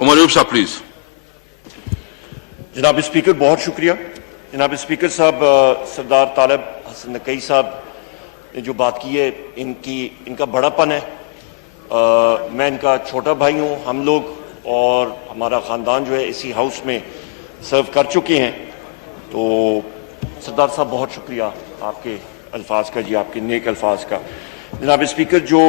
उमर यूब साहब प्लीज। जनाब स्पीकर बहुत शुक्रिया। जनाब स्पीकर साहब, सरदार तालिब हसन नकवी साहब ने जो बात की है इनका बड़ापन है। मैं इनका छोटा भाई हूँ। हम लोग और हमारा ख़ानदान जो है इसी हाउस में सर्व कर चुके हैं। तो सरदार साहब बहुत शुक्रिया आपके अल्फाज का जी, आपके नेक अल्फाज का। जनाब स्पीकर, जो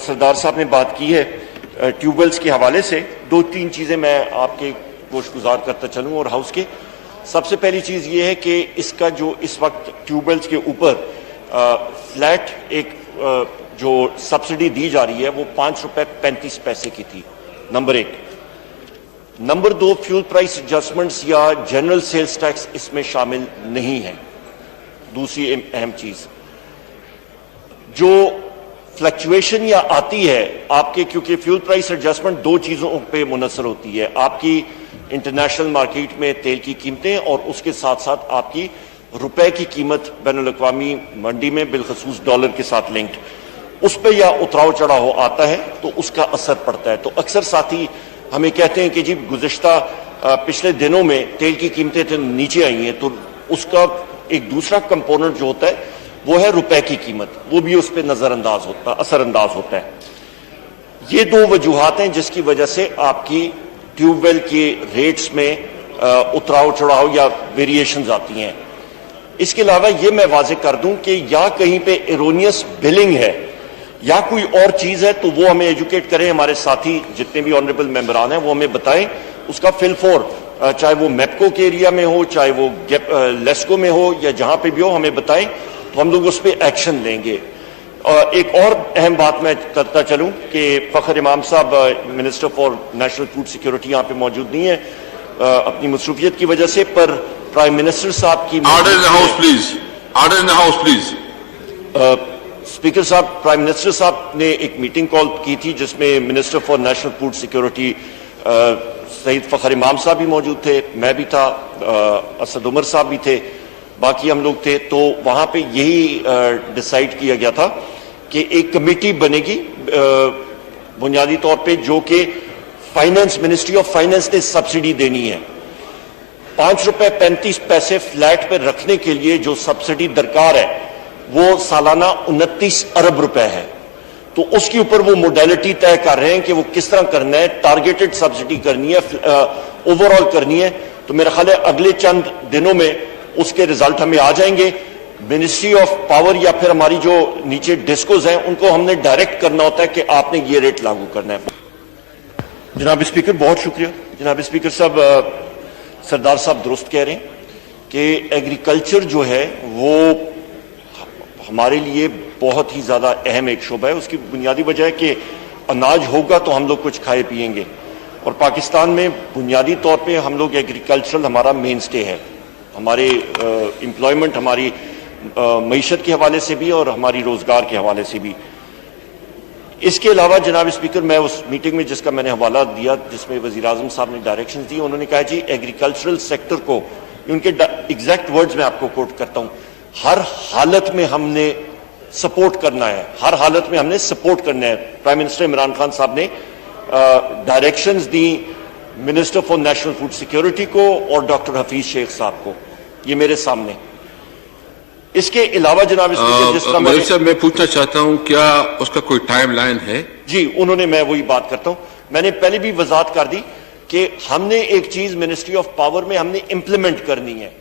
सरदार साहब ने बात की है ट्यूबवेल्स के हवाले से, दो तीन चीज़ें मैं आपके गोशगुजार करता चलूँ और हाउस के। सबसे पहली चीज़ ये है कि इसका जो इस वक्त ट्यूबवेल्स के ऊपर फ्लैट एक जो सब्सिडी दी जा रही है वो ₹5.35 की थी, नंबर एक। नंबर दो, फ्यूल प्राइस एडजस्टमेंट्स या जनरल सेल्स टैक्स इसमें शामिल नहीं है। दूसरी अहम चीज़, जो फ्लक्चुएशन या आती है आपके, क्योंकि फ्यूल प्राइस एडजस्टमेंट दो चीज़ों पे मुनसर होती है, आपकी इंटरनेशनल मार्केट में तेल की कीमतें और उसके साथ साथ आपकी रुपए की कीमत बैनुल-अक़वामी मंडी में बिलखसूस डॉलर के साथ लिंक्ड, उस पर या उतराव चढ़ाव आता है तो उसका असर पड़ता है। तो अक्सर साथी हमें कहते हैं कि जी गुज़िश्ता पिछले दिनों में तेल की कीमतें तो नीचे आई हैं, तो उसका एक दूसरा कंपोनेंट जो होता है वो है रुपए की कीमत, वो भी उस पर असरअंदाज होता है। ये दो वजूहात हैं जिसकी वजह से आपकी ट्यूबवेल के रेट्स में उतराव चढ़ाव या वेरिएशंस आती हैं। इसके अलावा ये मैं वाज़ेह कर दूं कि या कहीं पे एरोनियस बिलिंग है या कोई और चीज़ है तो वो हमें एजुकेट करें। हमारे साथी जितने भी ऑनरेबल मेंबरान हैं वो हमें बताएं उसका फिलफोर, चाहे वो मेपको के एरिया में हो, चाहे वो लेस्को में हो या जहां पे भी हो, हमें बताएं तो हम लोग उस पर एक्शन लेंगे। एक और अहम बात मैं करता चलूं कि फखर इमाम साहब minister for national food security यहाँ पे मौजूद नहीं है अपनी मसरूफियत की वजह से, पर प्राइम मिनिस्टर साहब की order in the house please, order in the house please. Speaker साहब, प्राइम मिनिस्टर साहब ने एक मीटिंग कॉल की थी जिसमें minister for national food security Saeed Fakhar Imam साहब भी मौजूद थे, मैं भी था, असद उमर साहब भी थे, बाकी हम लोग थे। तो वहां पे यही डिसाइड किया गया था कि एक कमेटी बनेगी बुनियादी तौर पे, जो कि फाइनेंस, मिनिस्ट्री ऑफ फाइनेंस ने सब्सिडी देनी है। ₹5.35 फ्लैट पे रखने के लिए जो सब्सिडी दरकार है वो सालाना 29 अरब रुपए है। तो उसके ऊपर वो मोडेलिटी तय कर रहे हैं कि वो किस तरह करना है, टारगेटेड सब्सिडी करनी है, ओवरऑल करनी है। तो मेरा ख्याल है अगले चंद दिनों में उसके रिजल्ट हमें आ जाएंगे। मिनिस्ट्री ऑफ पावर या फिर हमारी जो नीचे डिस्कोज हैं उनको हमने डायरेक्ट करना होता है कि आपने ये रेट लागू करना है। जनाब स्पीकर बहुत शुक्रिया। जनाब स्पीकर साहब, सरदार साहब दुरुस्त कह रहे हैं कि एग्रीकल्चर जो है वो हमारे लिए बहुत ही ज्यादा अहम एक शोबा है। उसकी बुनियादी वजह है कि अनाज होगा तो हम लोग कुछ खाए पिएंगे, और पाकिस्तान में बुनियादी तौर पे हम लोग एग्रीकल्चरल हमारा मेन स्टे है। हमारे एम्प्लॉयमेंट, हमारी मईशत के हवाले से भी और हमारी रोजगार के हवाले से भी। इसके अलावा जनाब स्पीकर, मैं उस मीटिंग में जिसका मैंने हवाला दिया जिसमें वज़ीर आज़म साहब ने डायरेक्शंस दी, उन्होंने कहा जी एग्रीकल्चरल सेक्टर को, उनके एग्जैक्ट वर्ड्स में आपको कोट करता हूं, हर हालत में हमने सपोर्ट करना है, हर हालत में हमने सपोर्ट करना है। प्राइम मिनिस्टर इमरान खान साहब ने directions the minister for national food security को और डॉक्टर हफीज शेख साहब को, ये मेरे सामने। इसके अलावा जनाब स्पीकर, जिस तरह मैं पूछना चाहता हूं, क्या उसका कोई टाइम लाइन है? जी, उन्होंने, मैं वही बात करता हूं, मैंने पहले भी वजाहत कर दी कि हमने एक चीज मिनिस्ट्री ऑफ पावर में हमने इंप्लीमेंट करनी है।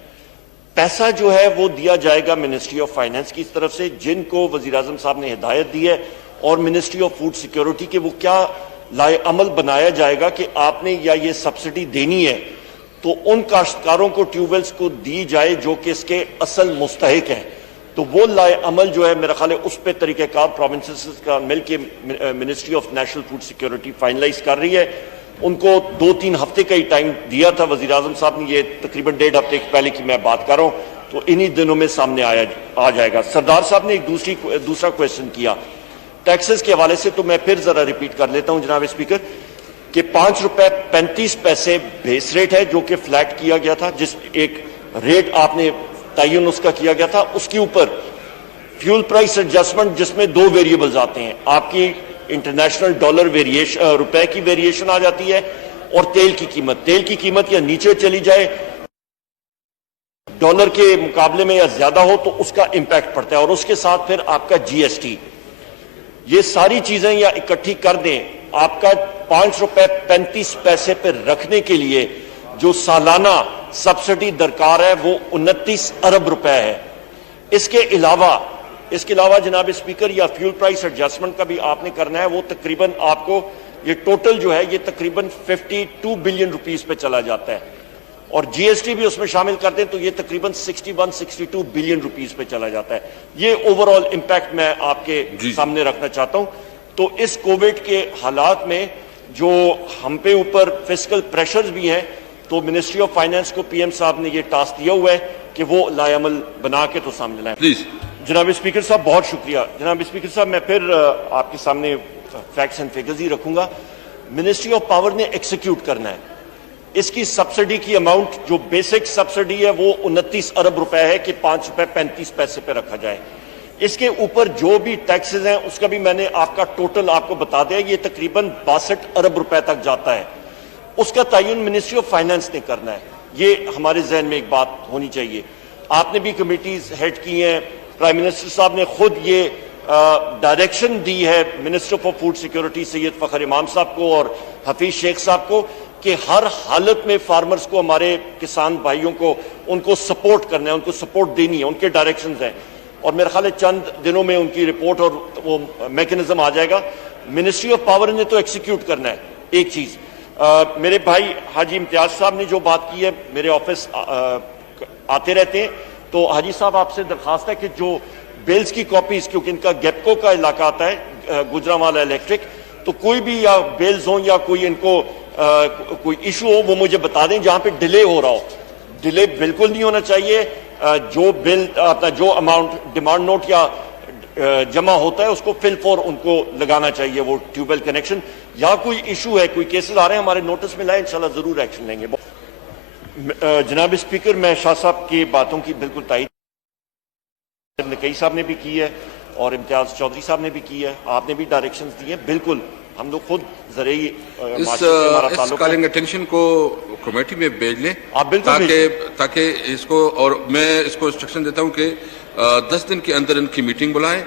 पैसा जो है वो दिया जाएगा मिनिस्ट्री ऑफ फाइनेंस की तरफ से, जिनको वजीर आजम साहब ने हिदायत दी है, और मिनिस्ट्री ऑफ फूड सिक्योरिटी के वो क्या लाए अमल बनाया जाएगा कि आपने या ये सब्सिडी देनी है तो उन काश्तकारों को ट्यूबवेल्स को दी जाए जो कि इसके असल मुस्तहिक हैं। तो वो लाए अमल जो है मेरा ख्याल है उस पर तरीक़ेकार प्रोविंसेस का मिलके ministry of national food security finalize कर रही है। उनको 2-3 हफ्ते का ही टाइम दिया था वज़ीर आज़म साहब ने, ये तकरीबन 1.5 हफ्ते पहले की मैं बात कर रहा हूँ, तो इन्हीं दिनों में सामने आ जाएगा। सरदार साहब ने एक दूसरा क्वेश्चन किया टैक्सेस के हवाले से, तो मैं फिर जरा रिपीट कर लेता हूं जनाब स्पीकर कि ₹5.35 बेस रेट है जो कि फ्लैट किया गया था, जिस एक रेट आपने तयन उसका किया गया था, उसके ऊपर फ्यूल प्राइस एडजस्टमेंट जिसमें 2 वेरिएबल्स आते हैं, आपकी इंटरनेशनल डॉलर वेरिएशन, रुपए की वेरिएशन आ जाती है, اور تیل کی قیمت یا نیچے چلی جائے ڈالر کے مقابلے میں یا زیادہ ہو تو اس کا امپیکٹ پڑتا ہے، اور اس کے ساتھ پھر آپ کا جی ایس ٹی، یہ ساری چیزیں یا اکٹھی کر دیں، آپ کا 5 روپے 35 پیسے پہ رکھنے کے لیے جو سالانہ سبسڈی درکار ہے وہ 29 ارب روپے ہے۔ اس کے علاوہ جناب اسپیکر یا فیول پرائس ایڈجسٹمنٹ کا بھی آپ نے کرنا ہے، وہ تقریباً آپ کو یہ ٹوٹل جو ہے یہ تقریباً 52 بلین روپیز پہ چلا جاتا ہے، اور جی ایس ٹی بھی اس میں شامل کر دیں تو یہ تقریباً 62 بلین روپیز پہ چلا جاتا ہے۔ یہ اوورآل امپیکٹ میں آپ کے سامنے رکھنا چاہتا ہوں۔ تو اس کووڈ کے حالات میں جو ہم پہ اوپر فسکل پریشرز بھی ہیں، تو منسٹری آف فائنانس کو پی ایم صاحب نے یہ ٹاسک دیا ہوا ہے کہ وہ لائے عمل بنا کے تو سامنے لائیں۔ پلیز جناب اسپیکر صاحب بہت شکریہ۔ جناب اسپیکر صاحب میں پھر آپ کے سامنے فیکٹس اینڈ فگرز ہی رکھوں گا۔ منسٹری آف پاور نے ایکسیکیوٹ کرنا ہے، اس کی سبسڈی کی اماؤنٹ جو بیسک سبسڈی ہے وہ 29 ارب روپے ہے کہ 5 روپے 35 پیسے پہ رکھا جائے۔ اس کے اوپر جو بھی ٹیکسز ہیں اس کا بھی میں نے آپ کا ٹوٹل آپ کو بتا دیا، یہ تقریباً 62 ارب روپے تک جاتا ہے۔ اس کا تعین منسٹری آف فائنانس نے کرنا ہے، یہ ہمارے ذہن میں ایک بات ہونی چاہیے۔ آپ نے بھی کمیٹیز ہیڈ کی ہیں، پرائم منسٹر صاحب نے خود یہ ڈائریکشن دی ہے منسٹر فار فوڈ سیکیورٹی سید فخر امام صاحب کو اور حفیظ شیخ صاحب کو کہ ہر حالت میں فارمرز کو، ہمارے کسان بھائیوں کو، ان کو سپورٹ کرنا ہے، ان کو سپورٹ دینی ہے، ان کے ڈائریکشنز ہیں، اور میرے خیال ہے چند دنوں میں ان کی رپورٹ اور وہ میکنزم آ جائے گا۔ منسٹری آف پاور نے تو ایکسیکیوٹ کرنا ہے۔ ایک چیز میرے بھائی حاجی امتیاز صاحب نے جو بات کی ہے، میرے آفس آتے رہتے ہیں، تو حاجی صاحب آپ سے درخواست ہے کہ جو بلز کی کاپیز، کیونکہ ان کا گیپکو کا علاقہ آتا ہے گجرانوالا الیکٹرک، تو کوئی بھی یا بلز ہوں یا کوئی ان کو کوئی ایشو ہو وہ مجھے بتا دیں جہاں پہ ڈیلے ہو رہا ہو۔ ڈیلے بالکل نہیں ہونا چاہیے، جو بل اپنا جو اماؤنٹ ڈیمانڈ نوٹ یا جمع ہوتا ہے اس کو فل فور ان کو لگانا چاہیے، وہ ٹیوب ویل کنیکشن، یا کوئی ایشو ہے، کوئی کیسز آ رہے ہیں ہمارے نوٹس میں لائیں، انشاءاللہ ضرور ایکشن لیں گے۔ جناب اسپیکر میں شاہ صاحب کی باتوں کی بالکل تائید، نقی صاحب نے بھی کی ہے اور امتیاز چودھری صاحب نے بھی کی ہے، آپ نے بھی ڈائریکشنز دی ہیں، بالکل ہم لوگ خود زرعی اس کالنگ اٹینشن کو کمیٹی میں بھیج لیں تاکہ اس کو، اور میں اس کو انسٹرکشن دیتا ہوں کہ 10 دن کے اندر ان کی میٹنگ بلائیں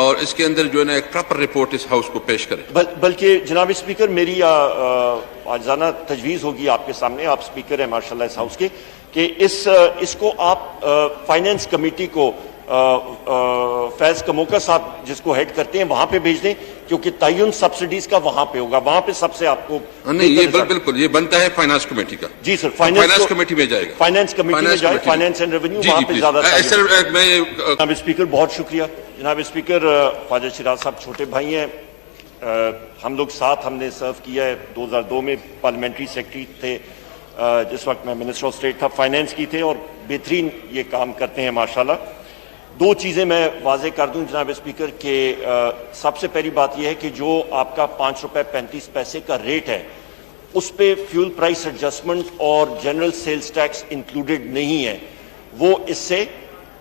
اور اس کے اندر جو ہے نا ایک پراپر رپورٹ اس ہاؤس کو پیش کریں۔ بلکہ جناب اسپیکر میری آجزانہ تجویز ہوگی آپ کے سامنے، آپ اسپیکر ہیں ماشاءاللہ اس ہاؤس کے، کہ اس کو آپ فائنینس کمیٹی کو فیض کموکا صاحب جس کو ہیڈ کرتے ہیں وہاں پہ بھیج دیں، کیونکہ تعین سبسڈیز کا وہاں پہ ہوگا، وہاں پہ سب سے آپ کو نہیں، یہ بالکل یہ بنتا ہے فائنانس کمیٹی کا۔ جی سر، فائنانس کمیٹی میں جائے گا، فائنانس کمیٹی میں جائے، فائنانس اینڈ ریونیو، وہاں پہ زیادہ۔ جناب اسپیکر بہت شکریہ۔ جناب اسپیکر خواجہ شیراز صاحب چھوٹے بھائی ہیں، ہم لوگ ساتھ ہم نے سرو کیا ہے، 2002 میں پارلیمنٹری سیکرٹری تھے، جس وقت میں منسٹر آف اسٹیٹ تھا، فائنانس کی تھے، اور بہترین یہ کام کرتے ہیں ماشاءاللہ۔ دو چیزیں میں واضح کر دوں جناب اسپیکر کہ سب سے پہلی بات یہ ہے کہ جو آپ کا 5 روپے 35 پیسے کا ریٹ ہے اس پہ فیول پرائس ایڈجسٹمنٹ اور جنرل سیلز ٹیکس انکلوڈڈ نہیں ہے، وہ اس سے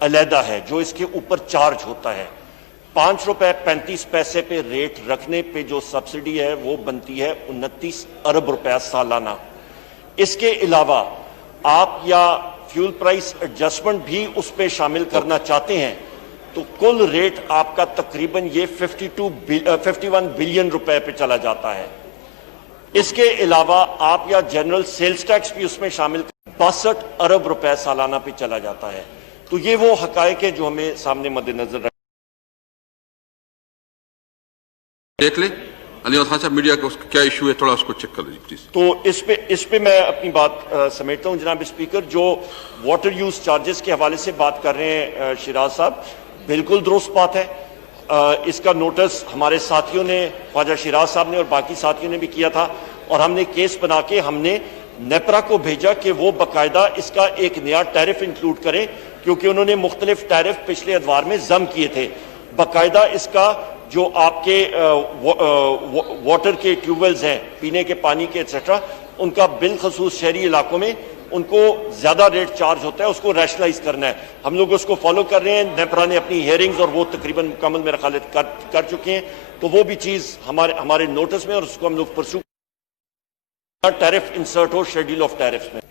علیحدہ ہے جو اس کے اوپر چارج ہوتا ہے۔ 5 روپے 35 پیسے پہ ریٹ رکھنے پہ جو سبسڈی ہے وہ بنتی ہے 29 ارب روپے سالانہ۔ اس کے علاوہ آپ یا فیول پرائس ایڈجسٹمنٹ بھی اس پہ شامل کرنا چاہتے ہیں تو کل ریٹ آپ کا تقریباً یہ 51 بلین روپے پہ چلا جاتا ہے۔ اس کے علاوہ آپ یا جنرل سیلز ٹیکس بھی اس میں شامل 62 ارب روپے سالانہ پہ چلا جاتا ہے۔ تو یہ وہ حقائق ہے جو ہمیں سامنے مد نظر رکھ دیکھ لیں۔ علی خان صاحب میڈیا کا کیا ایشو ہے، تھوڑا اس کو چیک کر لیجیے پلیز۔ تو اس پہ میں اپنی بات سمیٹتا ہوں جناب اسپیکر۔ جو واٹر یوز چارجز کے حوالے سے بات کر رہے ہیں شیراز صاحب، بالکل درست بات ہے۔ اس کا نوٹس ہمارے ساتھیوں نے، خواجہ شیراز صاحب نے اور باقی ساتھیوں نے بھی کیا تھا، اور ہم نے کیس بنا کے ہم نے نیپرا کو بھیجا کہ وہ باقاعدہ اس کا ایک نیا ٹیرف انکلوڈ کریں، کیونکہ انہوں نے مختلف ٹیرف پچھلے ادوار میں ضم کیے تھے۔ باقاعدہ اس کا جو آپ کے واٹر کے ٹیوب ویلز ہیں، پینے کے پانی کے ایٹسٹرا، ان کا بالخصوص شہری علاقوں میں ان کو زیادہ ریٹ چارج ہوتا ہے، اس کو ریشنلائز کرنا ہے۔ ہم لوگ اس کو فالو کر رہے ہیں، نیپرا نے اپنی ہیئرنگز اور وہ تقریباً مکمل میرا خیال ہے کر چکے ہیں، تو وہ بھی چیز ہمارے نوٹس میں، اور اس کو ہم لوگ پرسو टैरिफ इंसर्ट हो शेड्यूल ऑफ टैरिफ में।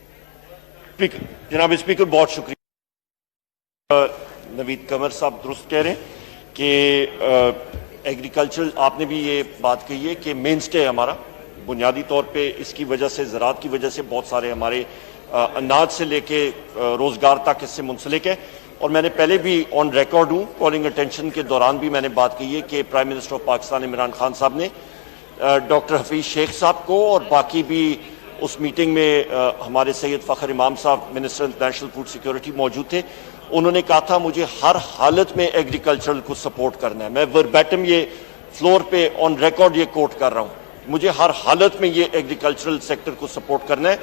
स्पीकर, जनाब स्पीकर बहुत शुक्रिया। नवीद कंवर साहब दुरुस्त कह रहे हैं कि एग्रीकल्चरल, आपने भी ये बात कही है कि मेन स्टे हमारा बुनियादी तौर पे इसकी वजह से, ज़राअत की वजह से बहुत सारे हमारे अनाज से लेके रोज़गार तक इससे मुंसलिक है। और मैंने पहले भी ऑन रिकॉर्ड हूँ, कॉलिंग अटेंशन के दौरान भी मैंने बात कही है कि prime minister of Pakistan Imran Khan साहब ने डॉक्टर हफीज़ शेख साहब को और बाकी भी उस मीटिंग में हमारे सैयद फ़खर इमाम साहब मिनिस्टर नेशनल फूड सिक्योरिटी मौजूद थे। उन्होंने कहा था मुझे हर हालत में एग्रीकल्चरल को सपोर्ट करना है। मैं वर्बैटम ये फ्लोर पे ऑन रिकॉर्ड ये कोट कर रहा हूँ, मुझे हर हालत में ये एग्रीकल्चरल सेक्टर को सपोर्ट करना है।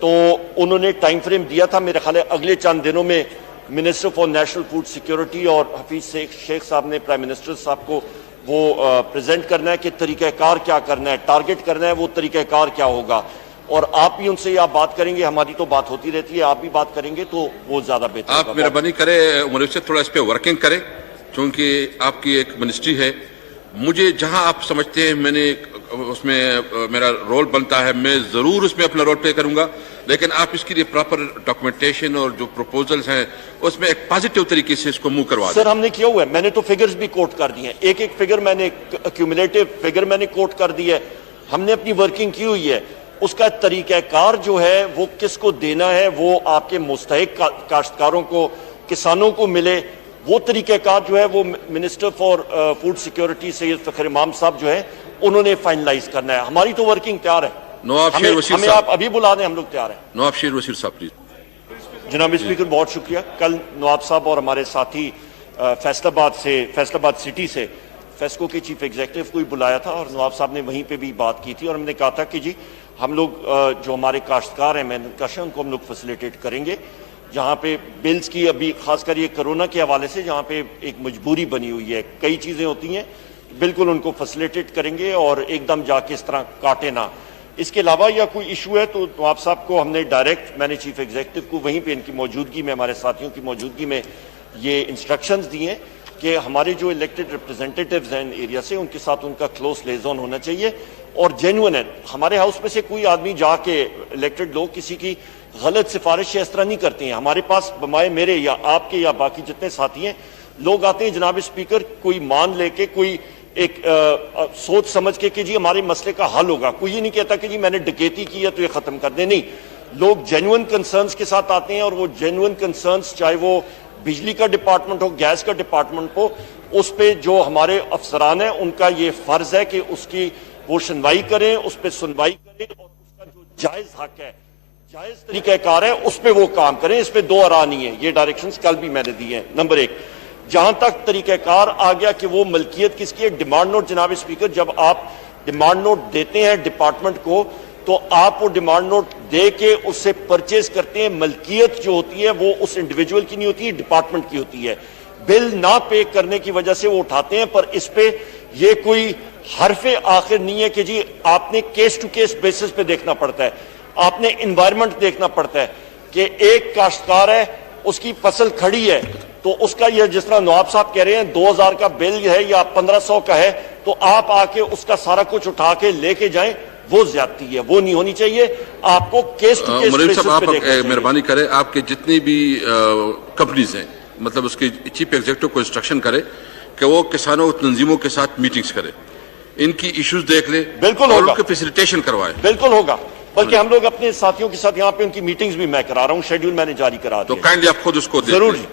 तो उन्होंने टाइम फ्रेम दिया था, मेरे ख्याल है अगले चंद दिनों में minister for national food security और हफीज शेख साहब ने प्राइम मिनिस्टर साहब को वो प्रेजेंट करना है कि तरीक़ाकार क्या करना है, टारगेट करना है, वो तरीक़ाकार क्या होगा। और आप भी उनसे आप बात करेंगे, हमारी तो बात होती रहती है, आप भी बात करेंगे तो वो ज्यादा बेहतर आप मेहरबानी करें, उम्र से थोड़ा इस पे वर्किंग करें, क्योंकि आपकी एक मिनिस्ट्री है। मुझे जहां आप समझते हैं मैंने उसमें मेरा रोल बनता है, मैं जरूर उसमें अपना रोल प्ले करूंगा, लेकिन आप इसके लिए प्रॉपर डॉक्यूमेंटेशन और जो प्रपोजल्स हैं उसमें एक पॉजिटिव तरीके से इसको मूव करवा दें। सर हमने किया हुआ है, मैंने तो फिगर्स भी कोट कर दिए हैं, एक एक फिगर मैंने एक्यूमुलेटिव फिगर मैंने कोट कर दी है। हमने अपनी वर्किंग की हुई है, उसका तरीक़ाकार जो है वो किसको देना है, वो आपके मुस्तहिक काश्तकारों को, किसानों को मिले, वो तरीक़ाकार जो है वो minister for food security Syed Fakhar इमाम साहब जो है उन्होंने फाइनलाइज करना है। हमारी तो वर्किंग तैयार है, हमें आप अभी बुला दें, हम लोग तैयार हैं। नवाब शेर वसीर साहब प्लीज। जनाब स्पीकर बहुत शुक्रिया। कल नवाब साहब और हमारे साथी फैसलाबाद सिटी से फेस्को के चीफ एग्जीक्यूटिव को ही बुलाया था और नवाब साहब ने वहीं पे भी बात की थी और हमने कहा था कि जी हम लोग जो हमारे काश्तकार हैं, मेहनतकश हैं, उनको हम लोग फैसिलिटेट करेंगे। जहाँ पे बिल्स की अभी खासकर ये कोरोना के हवाले से जहाँ पे एक मजबूरी बनी हुई है, कई चीज़ें होती हैं, बिल्कुल उनको फैसिलिटेट करेंगे और एकदम जाके इस तरह काटे ना। इसके अलावा या कोई इशू है तो नवाब साहब को हमने डायरेक्ट, मैंने चीफ एग्जीक्यूटिव को वहीं पे इनकी मौजूदगी में, हमारे साथियों की मौजूदगी में ये इंस्ट्रक्शंस दिए कि हमारे जो इलेक्टेड रिप्रेजेंटेटिव्स हैं एरिया से, उनके साथ उनका क्लोज लिएजन होना चाहिए और जेन्युइन है। हमारे हाउस में से कोई आदमी जाके, इलेक्टेड लोग किसी की गलत सिफारिश इस तरह नहीं करते हैं। हमारे पास बमाए मेरे या आपके या बाकी जितने साथी हैं, लोग आते हैं जनाब स्पीकर कोई मान लेके, कोई एक सोच समझ के कि जी हमारे मसले का हल होगा। कोई ये नहीं कहता कि जी मैंने डकैती की है तो ये खत्म कर दे, नहीं। लोग जेन्युइन कंसर्न्स के साथ आते हैं और वो जेन्युइन कंसर्न्स, चाहे वो बिजली का डिपार्टमेंट हो, गैस का डिपार्टमेंट हो, उस पे जो हमारे अफसरान हैं उनका ये फर्ज है कि उसकी वो सुनवाई करें, उस पर सुनवाई करें और उसका जो जायज हक है, जायज तरीक़ाकार है, उस पर वो काम करें। इस पर दो आरा नहीं है, ये डायरेक्शंस कल भी मैंने दिए हैं। नंबर एक, जहां तक तरीक़ाकार आ गया कि वो मलकियत किसकी है, डिमांड नोट जनाब स्पीकर, जब आप डिमांड नोट देते हैं डिपार्टमेंट को तो आप वो डिमांड नोट दे के उससे परचेज करते हैं। मलकियत जो होती है वो उस इंडिविजुअल की नहीं होती है, डिपार्टमेंट की होती है। बिल ना पे करने की वजह से वो उठाते हैं, पर इस पे ये कोई हरफे आखिर नहीं है कि जी आपने केस टू केस बेसिस पे देखना पड़ता है, आपने इन्वायरमेंट देखना पड़ता है कि एक काश्तकार है, उसकी फसल खड़ी है तो उसका ये, जिस तरह नवाब साहब कह रहे हैं 2000 का बिल है या 1500 का है, तो आप आके उसका सारा कुछ उठा के लेके जाएं, वो ज्यादती है, वो नहीं होनी चाहिए। आपको केस टू केस बेसिस पे देखना चाहिए। मेहरबानी करें, आपके जितनी भी कंपनीज हैं, मतलब उसके चीफ एग्जीक्यूटिव को इंस्ट्रक्शन करे कि वो किसानों तंजीमों के साथ मीटिंग्स करे, इनकी इश्यूज देख ले, बिल्कुल और होगा, उनके फैसिलिटेशन करवाए। बिल्कुल होगा, बल्कि हम लोग अपने साथियों के साथ यहाँ पे उनकी मीटिंग्स भी मैं करा रहा हूँ, शेड्यूल मैंने जारी करा दिया। तो काइंडली आप खुद उसको जरूर जी।